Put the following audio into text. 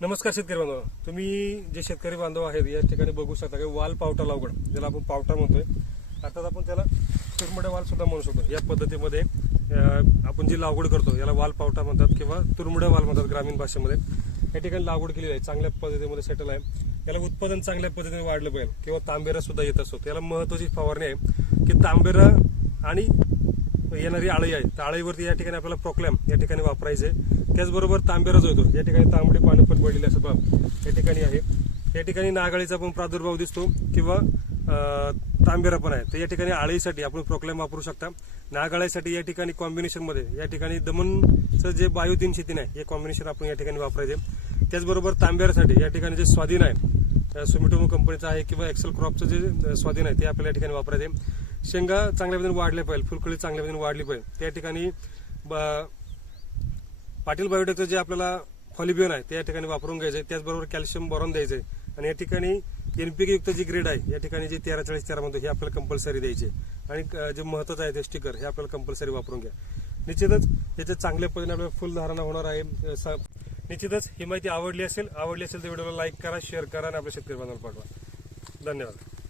नमस्कार शेतकरी बांधव. तुम्ही जे शेतकरी बांधव आहेत या ठिकाणी बघू शकता की वाल पावटा लागवड ज्याला आपण पावटा म्हणतोय अर्थात आपण त्याला तुरमडे वाल सुद्धा म्हणू शकतो. या पद्धतीमध्ये आपण जी लागवड करतो याला वाल पावटा म्हणतात किंवा तुरमुडे वाल म्हणतात ग्रामीण भाषेमध्ये. या ठिकाणी लागवड केलेली आहे चांगल्या पद्धतीमध्ये सेटल आहे. याला उत्पादन चांगल्या पद्धतीने वाढलं पाहिजे किंवा तांबेरा सुद्धा येत असतो. त्याला महत्वाची फवारणी आहे की तांबेरा आणि येणारी आळी आहे त्या आळीवरती या ठिकाणी आपल्याला प्रोक्लॅम या ठिकाणी वापरायचे त्याचबरोबर तांबेरा जो येतो या ठिकाणी तांबडे पानं पण पडलेले असतात या ठिकाणी आहे या ठिकाणी नागाळीचा पण प्रादुर्भाव दिसतो किंवा तांबेरा पण आहे तर या ठिकाणी आळीसाठी आपण प्रोक्लॅम वापरू शकता नागाळ्यासाठी या ठिकाणी कॉम्बिनेशनमध्ये या ठिकाणी दमनचं जे बायो तीन शेतीन आहे हे कॉम्बिनेशन आपण या ठिकाणी वापरायचे त्याचबरोबर तांबेरासाठी या ठिकाणी जे स्वाधीन आहे सुमिटोमो कंपनीचं आहे किंवा एक्सेल क्रॉपचं जे स्वाधीन आहे ते आपल्याला या ठिकाणी वापरायचे शेंगा चांगल्या पद्धतीने वाढल्या पाहिजे फुलकळी चांगल्या पद्धतीने वाढली पाहिजे. त्या ठिकाणी ब- पाटील बायोटेकचं जे आपल्याला फॉलिबियन आहे त्या ठिकाणी वापरून घ्यायचं आहे त्याचबरोबर कॅल्शियम भरून द्यायचं आहे आणि या ठिकाणी एनपीके युक्त जी ग्रेड आहे या ठिकाणी जे तेरा चाळीस तेरा हे आपल्याला कंपल्सरी द्यायचे. आणि जे महत्वाचं आहे ते स्टिकर हे आपल्याला कंपल्सरी वापरून घ्या. निश्चितच याच्या चांगल्या पद्धतीने आपल्याला फुल धारणा होणार आहे. निश्चितच ही माहिती आवडली असेल आवडली असेल तर व्हिडिओला लाईक करा शेअर करा आणि आपल्या शेतकरी बांधवांना पाठवा. धन्यवाद.